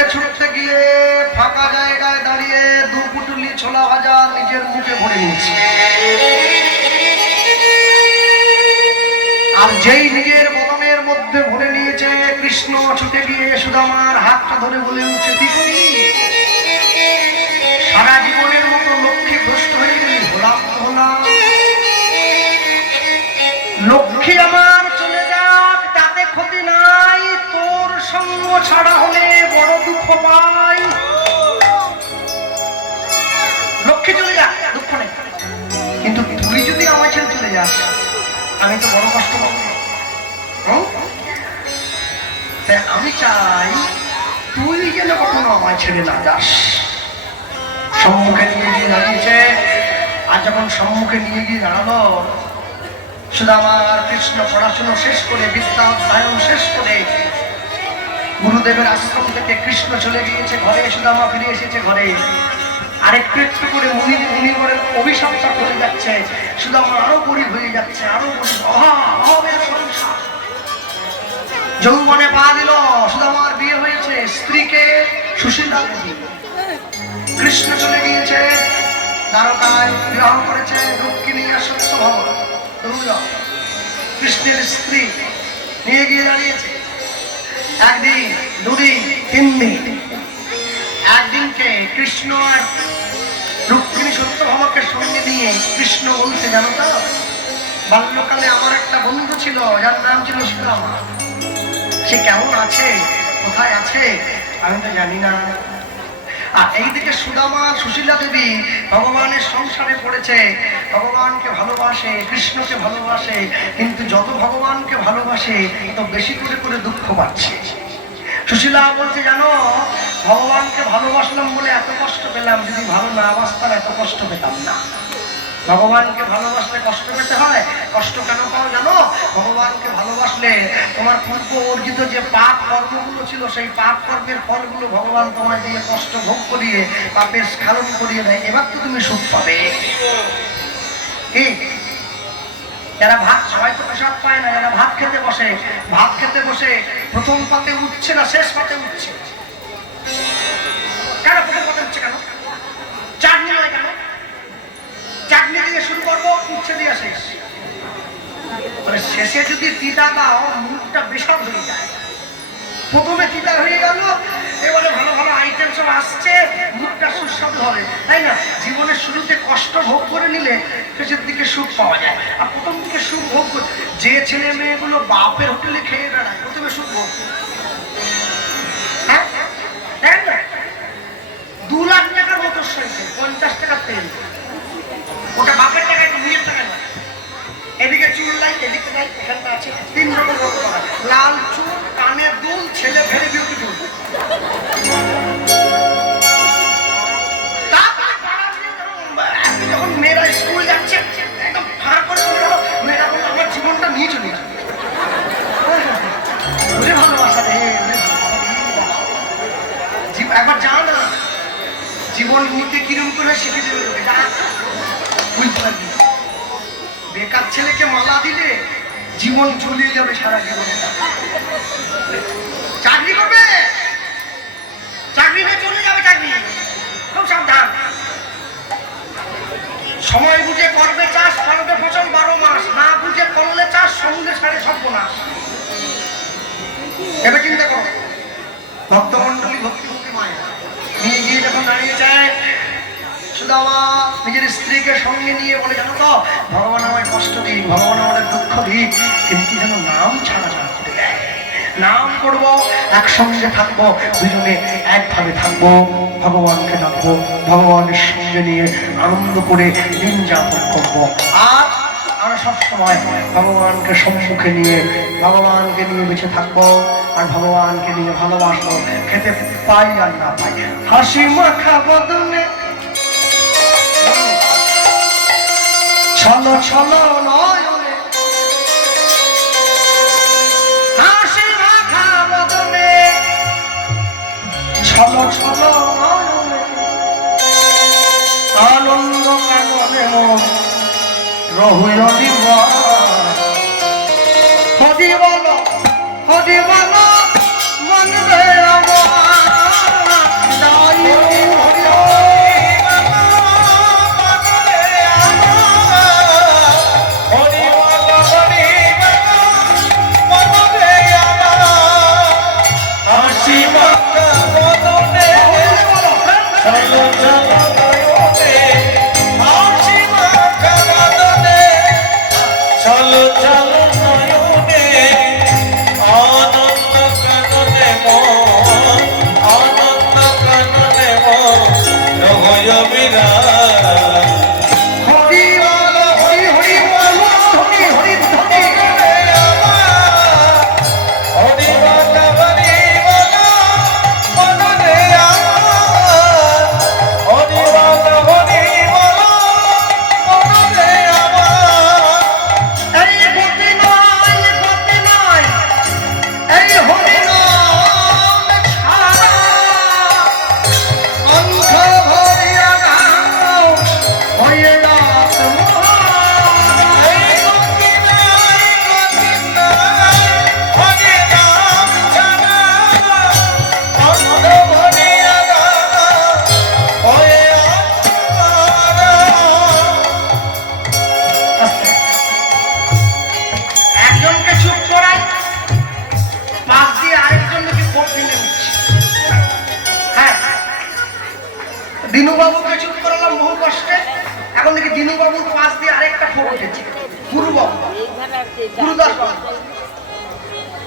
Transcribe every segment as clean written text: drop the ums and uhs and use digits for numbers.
ছুটতে ছুটতে গিয়ে ফাঁকা জায়গায় দাঁড়িয়ে দু পুটুলি ছোলা ভাজা নিজের মুখে ভরে নিয়েছে। আর যেই নিজের বদনের মধ্যে ভরে নিয়েছে, কৃষ্ণ ছুটে গিয়ে সুদামার হাতটা ধরে বলে উঠছে, দিদি সারা জীবনের মতো লক্ষ্মী ভ্রষ্ট হয়ে গেলি, হলাম তো হলাম, লক্ষ্মী আমার চলে যাক তাতে ক্ষতি নাই, তোর সঙ্গ ছাড়া হলে বড় দুঃখ পাই। লক্ষ্মী চলে যাক দুঃখ নেই, কিন্তু তুই যদি আমার ছেড়ে চলে যাস আমি তো বড় কষ্ট পাবো। তাই আমি চাই তুই যেন কখনো আমায় ছেড়ে না যাস। সম্মুখে নিয়ে গিয়ে দাঁড়িয়েছে, আর যখন সম্মুখে নিয়ে গিয়ে দাঁড়ালো, সুদামা আর কৃষ্ণ পড়াশুনো শেষ করে, বিদ্যা অধ্যয়ন শেষ করে গুরুদেবের আশ্রম থেকে কৃষ্ণ চলে গিয়েছে ঘরে, সুদামা ফিরে এসেছে ঘরে। আর একটু একটু করে মুনি করে অভিশাপটা করে যাচ্ছে, সুদামা আরো গরিব হয়ে যাচ্ছে, আরো গরিব, অভাবের সংসার। যৌবনে পা দিল, সুদামার বিয়ে হয়েছে, স্ত্রীকে সুশীলা দেবী। কৃষ্ণ চলে গিয়েছে দ্বারকায়, বিবাহ করেছে রুক্মিণী আর সত্যভামা। কৃষ্ণের স্ত্রী নিয়ে গিয়ে দাঁড়িয়েছে, একদিন দুদিন তিন দিন, একদিনকে কৃষ্ণ আর রুক্মিণী সত্যভামাকে সঙ্গে নিয়ে কৃষ্ণ বলছে, জানো তো বাল্যকালে আমার একটা বন্ধু ছিল যার নাম ছিল সুদামা, সে কেমন আছে কোথায় আছে আমি তো জানি না। আর এইদিকে সুদামা সুশীলা দেবী ভগবানের সংসারে পড়েছে, ভগবানকে ভালোবাসে, কৃষ্ণকে ভালোবাসে, কিন্তু যত ভগবানকে ভালোবাসে তত বেশি করে করে দুঃখ পাচ্ছে। সুশীলা বলছে, জানো ভগবানকে ভালোবাসলাম বলে এত কষ্ট পেলাম, যদি ভালো না বাসতাম এত কষ্ট পেতাম না। ভগবানকে ভালোবাসলে কষ্ট পেতে হয়, কষ্ট কেন পাও জানো? ভগবানকে ভালোবাসলে তোমার পূর্ব অর্জিত যে পাপ কর্মগুলো ছিল, সেই পাপ কর্মের ফলগুলো ভগবান তোমায় দিয়ে কষ্ট ভোগ করিয়ে পাপের স্খলন করিয়ে দেয়, এবার তো তুমি সুখ পাবে। কি যারা ভাত হয়তো প্রসাদ পায় না, যারা ভাত খেতে বসে, ভাত খেতে বসে প্রথম পাতে উঠছে না শেষ পাতে উঠছে, কেন প্রথম পাতে উঠছে কেন? চাটনি নয় কেন? চাটনি দিয়ে শুরু করবো, উচ্ছে দিয়ে শেষ, মানে শেষে যদি তিতা দাও মুখটা বিষাদ হয়ে যায়। প্রথমে তিতা হয়ে গেল, এবারে ভালো ভালো আইটেম সব আসছে, মুখটা সুস্বাদু হবে, তাই না? জীবনের শুরুতে কষ্ট ভোগ করে নিলে শেষের দিকে সুখ পাওয়া যায়। আর প্রথম দিকে সুখ ভোগ করে যে ছেলে মেয়েগুলো বাপের হোটেলে খেয়ে বেড়ায়, প্রথমে সুখ ভোগ, হ্যাঁ 2 লাখ টাকার মোটর সাইকেল, 50 টাকার তেল, ওটা বাপের টাকায় নিজের টাকা নয়। এদিকে চুল নাই, এদিকে নাই, এখানটা আছে, 3 রকম রকম লাল চুল, কানের দুল, ছেলে ভেরি বিউটিফুল। যখন মেয়েরা স্কুল যাচ্ছে একদম ফাঁক করে চলে গেল, মেয়েরা বলল আমার জীবনটা নিয়ে চলে গেল। ভালোবাসা রে, একবার জানো না জীবন নিতে কিরম করে শিখে দেবে তোকে, যা বুঝতে পারবি। বেকার ছেলেকে মালা দিলে জীবন ঝুলিয়ে যাবে সারা জীবন। চাকরি করবে, চাকরি নিয়ে চলে যাবে, চাকরি খুব সাবধান। সময় বুঝে করবে চাষ, ফলবে ফসল 12 মাস, না বুঝে করলে চাষ সঙ্গে সাড়ে সর্বনাশ। এবার চিন্তা করো, ভক্তমন্ডলী ভক্তি ভক্তি মায় নিয়ে গিয়ে যখন দাঁড়িয়ে যায়, সুদামা নিজের স্ত্রীকে সঙ্গে নিয়ে বলে, জানো তো ভগবান আমায় কষ্ট দিই, ভগবান আমাদের দুঃখ দিই, কিন্তু যেন নাম ছাড়া না করে দেয়। নাম করবো, একসঙ্গে থাকবো, দুজনে একভাবে থাকবো, ভগবানকে ডাকবো, ভগবানের সঙ্গে নিয়ে আনন্দ করে দিন যাপন করবো। আর আমরা সবসময় ভগবানকে সম্মুখে নিয়ে ভগবানকে নিয়ে বেঁচে থাকবো, আর ভগবানকে নিয়ে ভালোবাসবো, খেতে পাই আর না পাই। হাসি মাখা বদনে ছলো ছলো নয়নে, হাসি মাখা বদনে ছলো ছলো নয়নে, আনন্দ কাননে মন রহুল দিবান। হরি বলো মন রে আমার। দিনুবাবুকে চুপ করালাম বহু কষ্টে, এখন দেখি দিনুবাবুর পাশ দিয়ে আরেকটা ফোন উঠেছে, গুরুবাবু, গুরুদাস বাবু,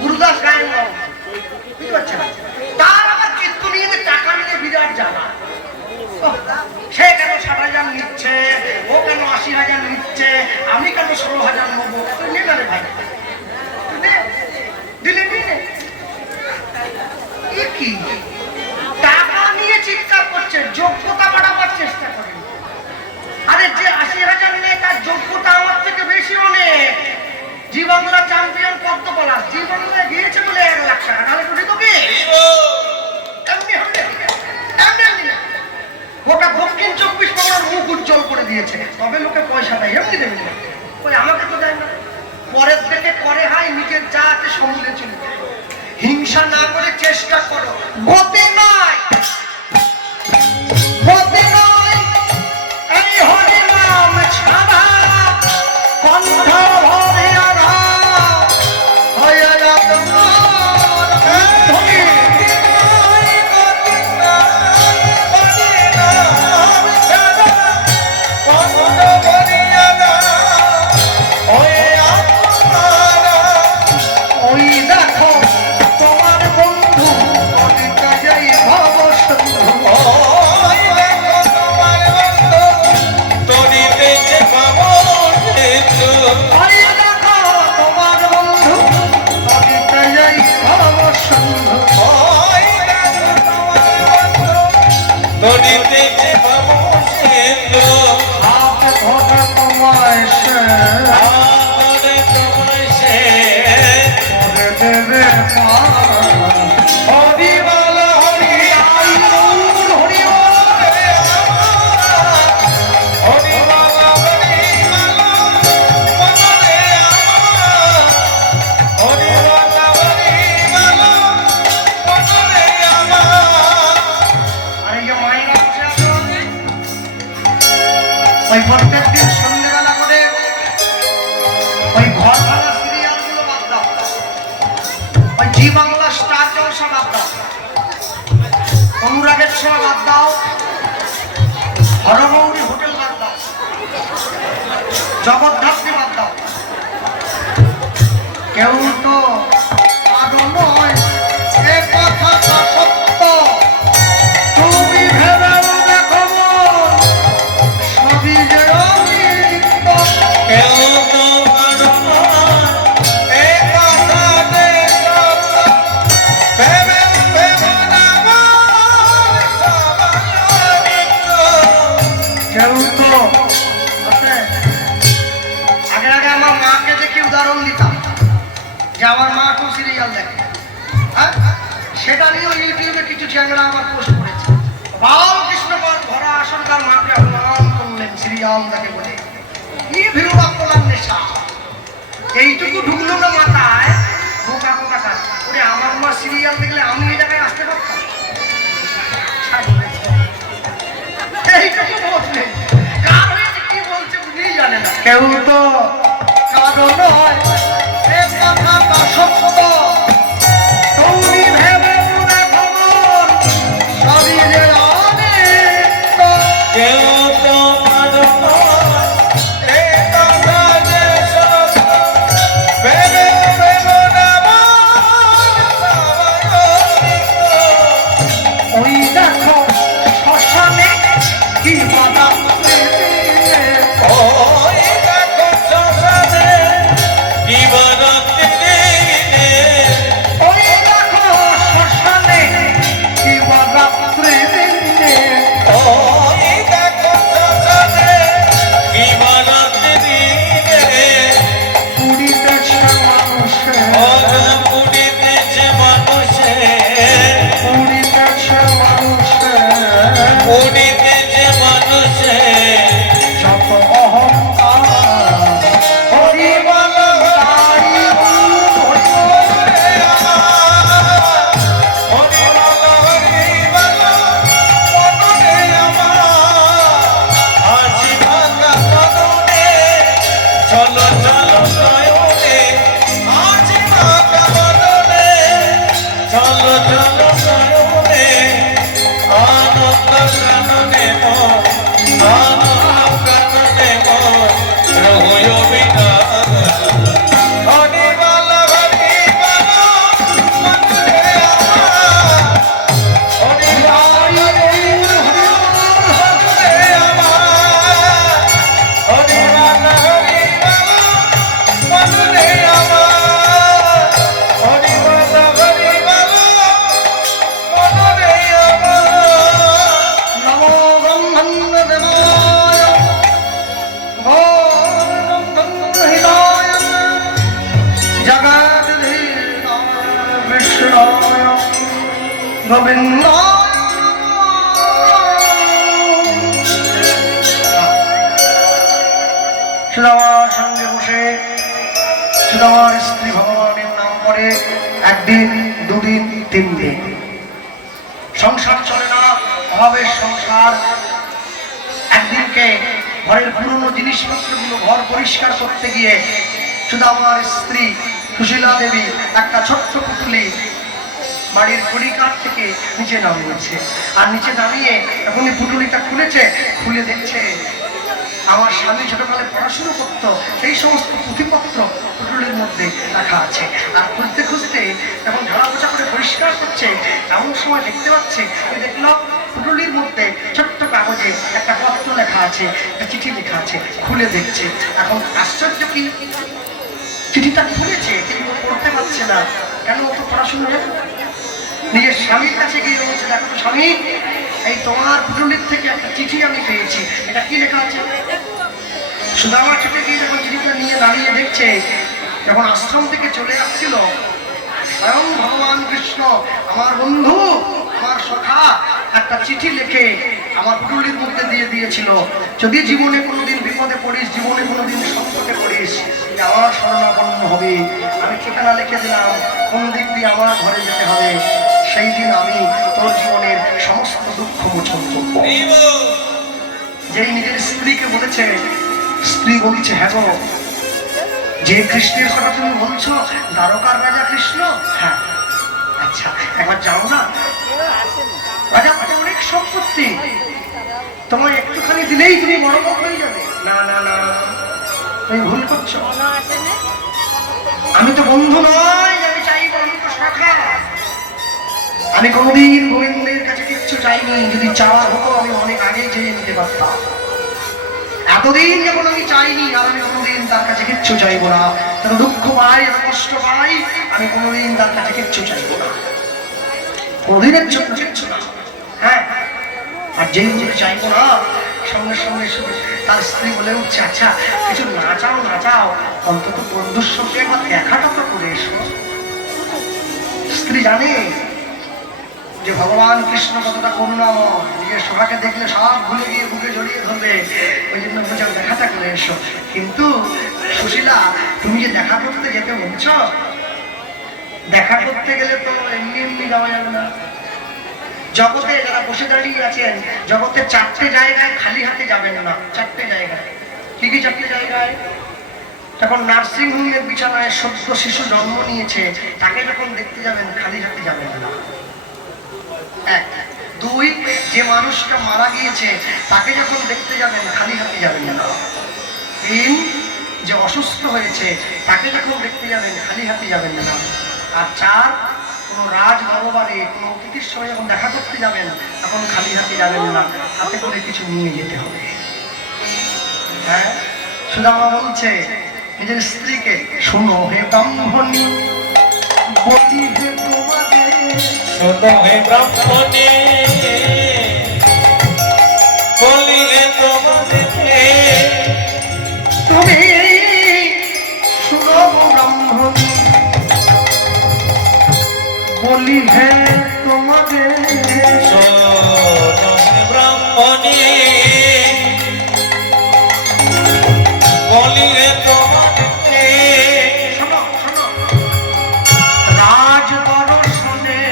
গুরুদাস গায়েন বাবু, বুঝতে পারছেন? তার আবার চিত্ত নিয়ে যে টাকা নিয়ে বিরাট জ্বালা। সে কেন 60,000 নিচ্ছে, ও কেন 80,000 নিচ্ছে, আমি কেন 16,000 নেবো? তুই নে না রে ভাই, দিলে দিলে কি টাকা নিয়ে চিৎকার করছে, যোগ্যতা বাড়াবার চেষ্টা করে। আরে যে 80,000 নেয় তার যোগ্যতা আমার থেকে বেশি অনেক। জি বাংলা চ্যাম্পিয়ন পদ্ম পলাশ জি বাংলা গিয়েছে বলে 1 লাখ টাকা, নাহলে কোটি তো কি এমনি হবে, এমনি না। গোটা দক্ষিণ 24 পরগনার মুখ উজ্জ্বল করে দিয়েছে, তবে লোকে পয়সা দেয়, এমনি দেবে না। ওই আমাকে তো দেয় না। পরের দিকে করে হয়, নিজের যা আছে সমুদ্রে চলে যায়। হিংসা না করে চেষ্টা করো, গতি নয়, গতি নয়, এই হরি নাম ছাড়া কণ্ঠ ভরে আধা হয়ে না তোমার ধনী। ওই দেখো তোমার বন্ধু অনেকটা যাই ভাব সুন্দর, ওই দেখো তোমার বন্ধু তরিতে যে ভাব সুন্দর, ওই দেখো তোমার বন্ধু অনেকটা যাই ভাব সুন্দর, ওই দেখো তোমার বন্ধু তরিতে যে ভাব সুন্দর। হাত ধরে তোমায় সে, হাত ধরে তোমায় সে দেবে হরি বল হরি আইনুর হরি বল হরি বল হরি বল মনে আমার, হরি বল হরি বল মনে আমার। আরে যে মাইনা বসে আছো, ওই প্রত্যেক দিন সন্ধ্যেবেলা করে ওই ঘর ভাঙা সিরিয়ালগুলো বাদ দাও, ওই জি বাংলা স্টার জলসা বাদ দাও, অনুরাগের ছোঁয়া বাদ দাও, হরগৌরী হোটেল বাদ দাও, জগদ্ধাত্রী বাদ দাও। কেউ তো আদৌ নয়, এ কথাটা সত্য, তুমি ভেবেও দেখো সবই যে অনিত্য। কেউ তো আদৌ নয়, এ কথাটা সত্য, ভেবেও ভেবো না সবই অনিত্য। কেউ তো আগে আগে আমার মাকে দেখি উদাহরণ দিতাম যে আমার মা খুব সিরিয়াল দেখে, হ্যাঁ, সেটা নিয়েও ইউটিউবে কিছু চ্যানেল আমার পোস্ট করেছে। বালকৃষ্ণ পাল ভরা আসনকার মাকে অপমান করলেন সিরিয়াল দেখে বলে, কি ভিড়া তোলার নেশা। এইটুকু ঢুকলো না মাথায়, বোকা বোকা কাজ ওরে, আমার মা সিরিয়াল দেখলে আমি এই জায়গায় আসতে পারতাম? এইটুকু বললেন, কার হয়েছে কি বলছে উনিই জানে না। কেউ তো কারো নয়, এ কথাটা সত্য, তুমি ভেবে দেখো সবই যে অনিত্য। কেউ তো কারো নয়, এ কথা যে সত্য, ভেবে ভেবো না সবই অনিত্য। ওই দেখো শ্মশানে কি বাদাম, ওই দেখো শ্মশানে কি বাদাম, ওই দেখো শ্মশানে কি বাদাম, ওই দেখো শ্মশানে কি বাদাম পুড়িতেছে মানুষে, পুড়িতেছে মানুষে, পুড়িতেছে মানুষে, পুড়িতেছে মানুষে যত অহংকার। হরি বল তাই হরি বল হরি বল মনে আমার, আজি ভাঙা মনে চলো চলো নয়নে, আজি ভাঙা মনে চলো চলো নয়নে, আনন্দ কাননে গোবিন্দ সুদামার সঙ্গে বসে সুদামার স্ত্রী ভগবানের নাম করে একদিন দুদিন তিন দিন। সংসার চলে না, অভাবের সংসার। একদিনকে ঘরের পুরনো জিনিসপত্রগুলো ঘর পরিষ্কার করতে গিয়ে সুদামার স্ত্রী সুশীলা দেবী একটা ছোট্ট পুতুলি বাড়ির কড়িকাঠ থেকে নিচে নামিয়েছে। আর নিচে নামিয়ে যখন পুটুলিটা খুলেছে, খুলে দেখছে আমার স্বামী ছোটকালে পড়াশুনো করতো সেই সমস্ত পুঁথিপত্র পুটুলির মধ্যে রাখা আছে। আর খুঁজতে খুঁজতে যখন ঝাড়া পোছা করে পরিষ্কার করছে, এমন সময় দেখতে পাচ্ছে, দেখলো পুটুলির মধ্যে ছোট্ট কাগজে একটা পত্র লেখা আছে, একটা চিঠি লেখা আছে। খুলে দেখছে। এখন আশ্চর্য কি, চিঠিটা খুলেছে কিন্তু পড়তে পারছে না। কেন? ও তো পড়াশুনো জানে। নিজের স্বামীর কাছে গিয়ে বলছে, দেখো তো স্বামী, এই তোমার পুটুলির থেকে একটা চিঠি আমি পেয়েছি, এটা কি লেখা আছে? সুদামা ছুটে গিয়ে যখন চিঠিটা নিয়ে দাঁড়িয়ে দেখছে, যখন আশ্রম থেকে চলে আসছিল, স্বয়ং ভগবান কৃষ্ণ আমার বন্ধু, আমার সখা একটা চিঠি লিখে আমার পুটুলির মধ্যে দিয়ে দিয়েছিল, যদি জীবনে কোনোদিন বিপদে পড়িস, জীবনে কোনোদিন সংকটে পড়িস, আমার শরণাপন্ন হবে। আমি ঠিকানা লিখে দিলাম, কোন দিক দিয়ে আমার ঘরে যেতে হবে। সেই দিন আমি তোর জীবনের সমস্ত দুঃখ মোচন করব। যেই নিজের স্ত্রীকে বলেছে, স্ত্রী বলছে, হ্যাঁ গো, যে কৃষ্ণের কথা তুমি বলছো, দ্বারকার রাজা কৃষ্ণ? হ্যাঁ। আচ্ছা, একবার যাও না। রাজা অনেক সম্পত্তি, তোমার একটুখানি দিলেই তুমি বড় লোক হয়ে যাবে। না না না, তুমি ভুল করছো। আমি তো বন্ধু নয়, আমি চাই বন্ধু সখা। আমি কোনোদিন গোবিন্দের কাছে কিচ্ছু চাইনি। যদি চাওয়া হতো আমি অনেক আগেই চেয়ে নিতে পারতাম। এতদিন যখন আমি চাইনি, আর আমি কোনোদিন তার কাছে কিচ্ছু চাইবো না। এত দুঃখ পাই, এত কষ্ট পাই, আমি কোনোদিন তার কাছে কিচ্ছু চাইবো না, কোনোদিনের জন্য কিচ্ছু না। হ্যাঁ, আর যেই যদি চাইবো না, সঙ্গে সঙ্গে তার স্ত্রী বলে উঠছে, আচ্ছা কিছু না চাও না চাও, অন্তত বন্ধুর সঙ্গে একবার দেখাটা তো করে এসো। স্ত্রী জানে যে ভগবান কৃষ্ণ কতটা করুণাময়, নিজের সভাকে দেখলে সব ভুলে গিয়ে বুকে জড়িয়ে ধরবে, ওই জন্য বলছে দেখাটা করে এসো। কিন্তু সুশীলা, তুমি যে দেখা করতে যেতে বলছ, দেখা করতে গেলে তো এমনি এমনি যাওয়া যাবে না। জগতে যারা বসে দাঁড়িয়ে আছেন, জগতে চারটে জায়গায় খালি হাতে যাবেন না। চারটে জায়গায়। কি কি চারটে জায়গায়? যখন নার্সিংহোমের বিছানায় সদ্য শিশু জন্ম নিয়েছে, তাকে যখন দেখতে যাবেন, খালি হাতে যাবেন না। এক। দুই, যে মানুষটা মারা গিয়েছে, তাকে যখন দেখতে যাবেন, খালি হাতে যাবেন না। তিন, যে অসুস্থ হয়েছে, তাকে যখন দেখতে যাবেন, খালি হাতে যাবেন না। আর চার, কোনো রাজ দরবারে কোনো অতিথির সঙ্গে যখন দেখা করতে যাবেন, তখন খালি হাতে যাবেন না, হাতে করে কিছু নিয়ে যেতে হবে। হ্যাঁ, সুদামা বলছে নিজের স্ত্রীকে, শোনো হে ব্রাহ্মণী, বলি হে তোমাদের, শোনো হে ব্রাহ্মণী, বলি হে তোমাদের, তুমি শোনো ব্রাহ্মণী, বলি হে তোমাদের, শোনো হে ব্রাহ্মণী, বলি হে তোমাদের, শোনো শোনো, রাজ দর্শনে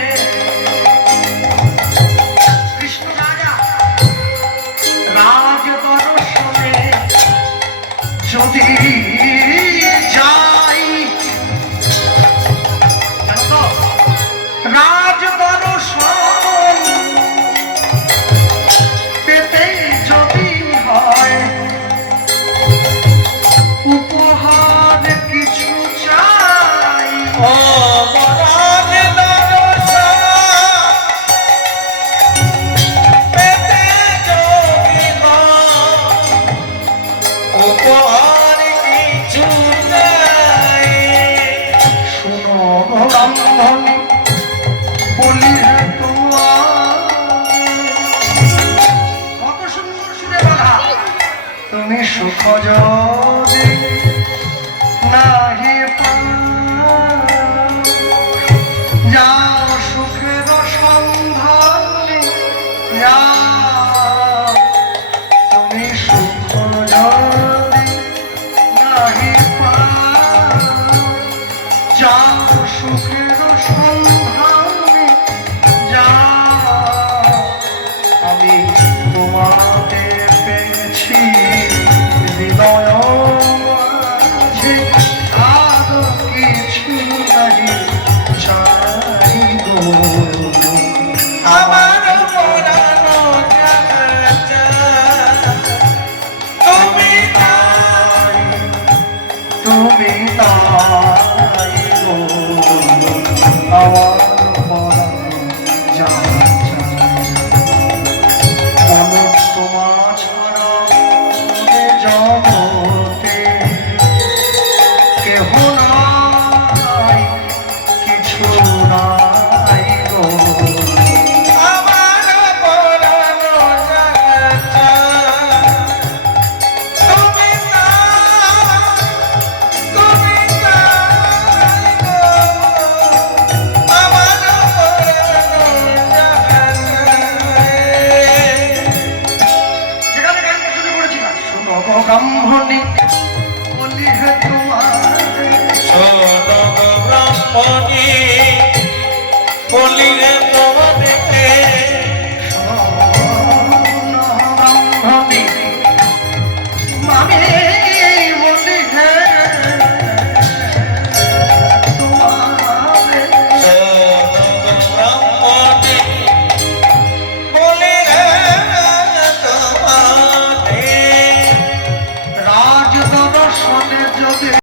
কৃষ্ণ রাজা, রাজ দর্শনে যদি যাই, রাজ দর্শন পেতে যদি হয়, উপহার কিছু চাই। ও মরান দর্শন পেতে যদি হয়, উপহার কিছু চাই। শোনো ব্রাহ্মণী, বলি হে তোমাদের, কত সুন্দর সুরে বলা, তুমি সুখ যদি নাহি পাও, যাও সুখের সঙ্গ বলিরে